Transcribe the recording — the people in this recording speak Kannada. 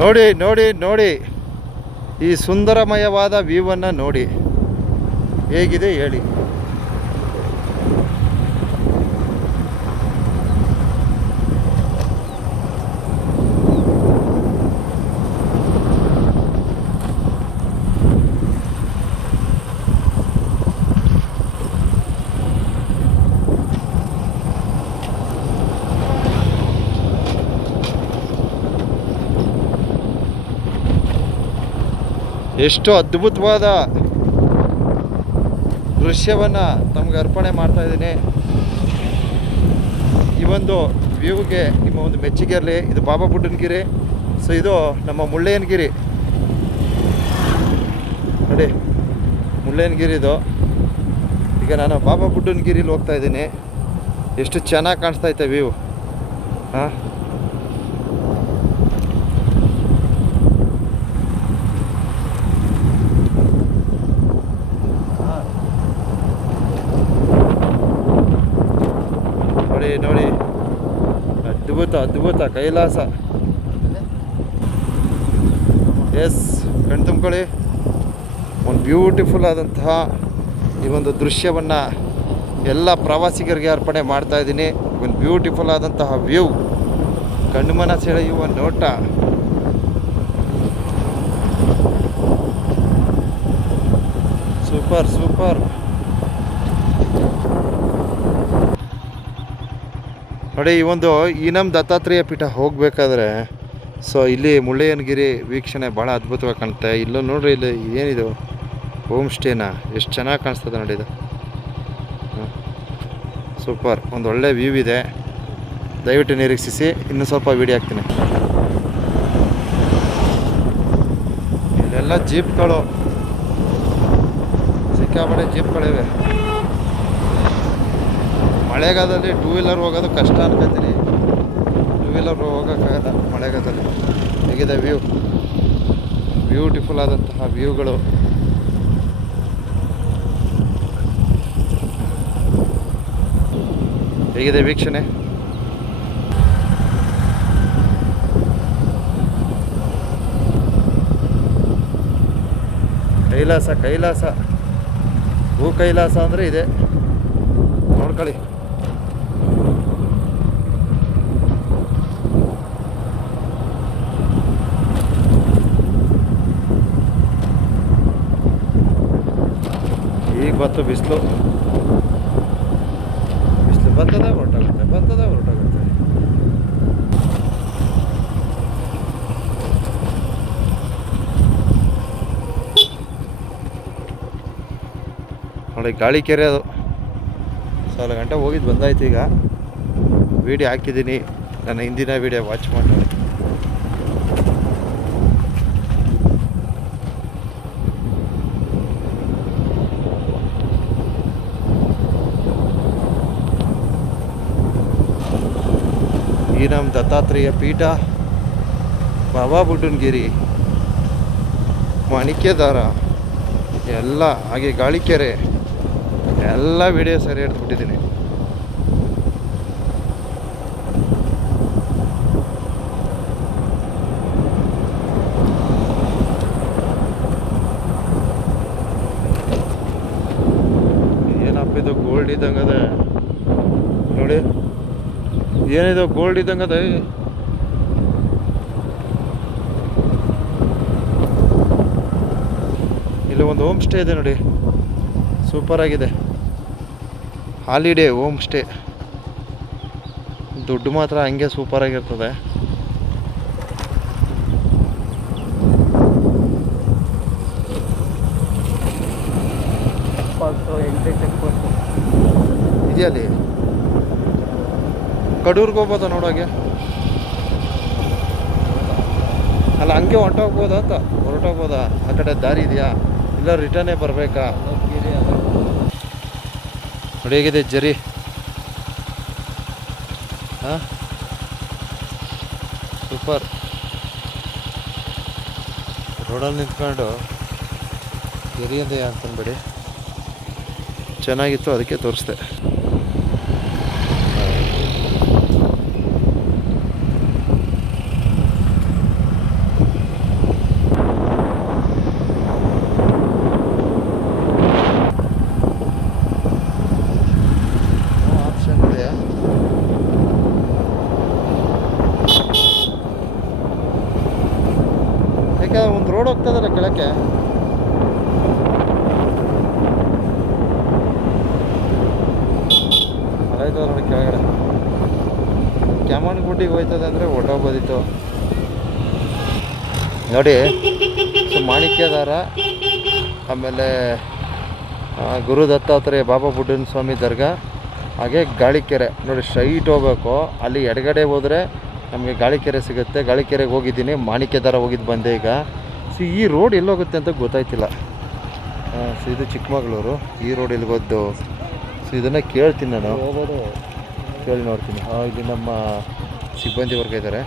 ನೋಡಿ ನೋಡಿ ನೋಡಿ, ಈ ಸುಂದರಮಯವಾದ ವ್ಯೂವನ್ನು ನೋಡಿ ಹೇಗಿದೆ ಹೇಳಿ. ಎಷ್ಟು ಅದ್ಭುತವಾದ ದೃಶ್ಯವನ್ನು ತಮಗೆ ಅರ್ಪಣೆ ಮಾಡ್ತಾ ಇದ್ದೀನಿ. ಈ ಒಂದು ವ್ಯೂಗೆ ನಿಮ್ಮ ಒಂದು ಮೆಚ್ಚುಗೆ ಇರಲಿ. ಇದು ಬಾಬಾ ಬುಡ್ಡನಗಿರಿ. ಸೊ ಇದು ನಮ್ಮ ಮುಳ್ಳಯ್ಯನಗಿರಿ ನೋಡಿ, ಮುಳ್ಳಯ್ಯನಗಿರಿ ಇದು. ಈಗ ನಾನು ಬಾಬಾ ಬುಡ್ಡನಗಿರಿಲಿ ಹೋಗ್ತಾ ಇದ್ದೀನಿ. ಎಷ್ಟು ಚೆನ್ನಾಗಿ ಕಾಣಿಸ್ತಾ ಐತೆ ವ್ಯೂ. ಹಾಂ, ನೋಡಿ ನೋಡಿ, ಅದ್ಭುತ ಅದ್ಭುತ ಕೈಲಾಸ. ಎಸ್, ಕಣ್ ತುಂಬ್ಕೊಳ್ಳಿ. ಒಂದು ಬ್ಯೂಟಿಫುಲ್ ಆದಂತಹ ಈ ಒಂದು ದೃಶ್ಯವನ್ನು ಎಲ್ಲ ಪ್ರವಾಸಿಗರಿಗೆ ಅರ್ಪಣೆ ಮಾಡ್ತಾಯಿದ್ದೀನಿ. ಒಂದು ಬ್ಯೂಟಿಫುಲ್ ಆದಂತಹ ವ್ಯೂ, ಕಣ್ಮನ ಸೆಳೆಯುವ ನೋಟ. ಸೂಪರ್ ಸೂಪರ್ ನೋಡಿ. ಈ ಒಂದು ಈನಂ ದತ್ತಾತ್ರೇಯ ಪೀಠ ಹೋಗಬೇಕಾದ್ರೆ ಸೊ ಇಲ್ಲಿ ಮುಳ್ಳಯ್ಯನಗಿರಿ ವೀಕ್ಷಣೆ ಭಾಳ ಅದ್ಭುತವಾಗಿ ಕಾಣುತ್ತೆ. ಇಲ್ಲೂ ನೋಡ್ರಿ, ಇಲ್ಲಿ ಏನಿದು ಹೋಮ್ ಸ್ಟೇನಾ, ಎಷ್ಟು ಚೆನ್ನಾಗಿ ಕಾಣಿಸ್ತದೆ ನೋಡಿ ಇದು. ಸೂಪರ್, ಒಂದು ಒಳ್ಳೆ ವ್ಯೂ ಇದೆ. ದಯವಿಟ್ಟು ನಿರೀಕ್ಷಿಸಿ, ಇನ್ನೂ ಸ್ವಲ್ಪ ವೀಡಿಯೋ ಹಾಕ್ತೀನಿ. ಇಲ್ಲೆಲ್ಲ ಜೀಪ್ಗಳು, ಸಿಕ್ಕಾಪಟ್ಟೆ ಜೀಪ್ಗಳಿವೆ. ಮಳೆಗಾಲದಲ್ಲಿ ಟೂ ವೀಲರ್ ಹೋಗೋದು ಕಷ್ಟ ಅನ್ಕೋತೀನಿ. ಟೂ ವೀಲರ್ ಹೋಗೋಕ್ಕಾಗಲ್ಲ ಮಳೆಗಾಲದಲ್ಲಿ. ಹೇಗಿದೆ ವ್ಯೂ, ಬ್ಯೂಟಿಫುಲ್ ಆದಂತಹ ವ್ಯೂಗಳು. ಹೇಗಿದೆ ವೀಕ್ಷಣೆ. ಕೈಲಾಸ ಕೈಲಾಸ, ಭೂ ಕೈಲಾಸ ಅಂದರೆ ಇದೆ, ನೋಡ್ಕೊಳ್ಳಿ. ಈಗ ಬತ್ತು ಬಿಸಿಲು, ಬಿಸಿಲು ಬರ್ತದೆ ಹೊರಟಾಗುತ್ತೆ, ಬರ್ತದೆ ಹೊರಟಾಗುತ್ತೆ. ನೋಡಿ ಗಾಳಿ ಕೆರೆ ಅದು. 4 ಗಂಟೆ ಹೋಗಿದ್ದು ಬಂದಾಯ್ತು. ಈಗ ವೀಡಿಯೋ ಹಾಕಿದ್ದೀನಿ, ನನ್ನ ಹಿಂದಿನ ವೀಡಿಯೋ ವಾಚ್ ಮಾಡಿ ನೋಡಿ. ಈ ನಮ್ಮ ದತ್ತಾತ್ರೇಯ ಪೀಠ, ಬಾಬಾ ಬುಡ್ಡನಗಿರಿ, ಮಾಣಿಕ್ಯದಾರ ಎಲ್ಲ, ಹಾಗೆ ಗಾಳಿಕೆರೆ ಎಲ್ಲ ವಿಡಿಯೋ ಸರಿ ಹಿಡಿದ್ಬಿಟ್ಟಿದ್ದೀನಿ. ಏನಪ್ಪ ಇದು ಗೋಲ್ಡ್ ಇದ್ದಂಗದ ನೋಡಿ, ಏನಿದು ಗೋಲ್ಡ್ ಇದ್ದಂಗದ. ಇಲ್ಲಿ ಒಂದು ಹೋಮ್ ಸ್ಟೇ ಇದೆ ನೋಡಿ, ಸೂಪರ್ ಆಗಿದೆ. Holiday home stay. ದುಡ್ಡು ಮಾತ್ರ ಹಂಗೆ ಸೂಪರ್ ಆಗಿರ್ತದೆ. ಇದೆಯಲ್ಲಿ ಕಡೂರ್ಗೆ ಹೋಗ್ಬೋದ ನೋಡೋಗೆ. ಅಲ್ಲ ಹಂಗೆ ಹೊಂಟೋಗ್ಬೋದಾ ಅಂತ, ಹೊರಟೋಗ್ಬೋದಾ? ಆ ಕಡೆ ದಾರಿ ಇದೆಯಾ, ಇಲ್ಲ ರಿಟರ್ನೇ ಬರಬೇಕಾ? ನೋಡಿ ಹೇಗಿದೆ ಜರಿ. ಹಾಂ, ಸೂಪರ್. ರೋಡಲ್ಲಿ ನಿಂತ್ಕೊಂಡು ಜರಿ ಅಂದೆ ಅಂತನ್ಬೇಡಿ, ಚೆನ್ನಾಗಿತ್ತು ಅದಕ್ಕೆ ತೋರಿಸ್ದೆ. ಯಾಕೆ ಒಂದು ರೋಡ್ ಹೋಗ್ತದಲ್ಲ ಕೆಳಕ್ಕೆ. ಮಳೆ ಇದ್ದಾವೆ ನೋಡಿ ಕೆಳಗಡೆ. ಕ್ಯಾಮನ್ಗುಂಡಿಗೆ ಹೋಯ್ತದೆ ಅಂದರೆ ಹೊಟ್ಟೋಗ್ಬೋದಿತ್ತು ನೋಡಿ. ಸೊ ಮಾಣಿಕ್ಯದಾರ, ಆಮೇಲೆ ಗುರು ದತ್ತಾತ್ರೇಯ ಬಾಬಾ ಬುಡ್ಡನ ಸ್ವಾಮಿ ದರ್ಗಾ, ಹಾಗೆ ಗಾಳಿಕೆರೆ ನೋಡಿ. ಸ್ಟ್ರೈಟ್ ಹೋಗ್ಬೇಕು, ಅಲ್ಲಿ ಎಡಗಡೆ ಹೋದರೆ ನಮಗೆ ಗಾಳಿಕೆರೆ ಸಿಗುತ್ತೆ. ಗಾಳಿಕೆರೆಗೆ ಹೋಗಿದ್ದೀನಿ, ಮಾಣಿಕ್ಯದಾರ ಹೋಗಿದ್ದು ಬಂದೆ ಈಗ. ಸೊ ಈ ರೋಡ್ ಎಲ್ಲೋಗುತ್ತೆ ಅಂತ ಗೊತ್ತಾಯ್ತಿಲ್ಲ. ಸೊ ಇದು ಚಿಕ್ಕಮಗಳೂರು, ಈ ರೋಡ್ ಎಲ್ಲಿಗೋದ್ದು. ಸೊ ಇದನ್ನು ಕೇಳ್ತೀನಿ ನಾನು, ಕೇಳಿ ನೋಡ್ತೀನಿ. ಇಲ್ಲಿ ನಮ್ಮ ಸಿಬ್ಬಂದಿ ವರ್ಗ ಇದ್ದಾರೆ.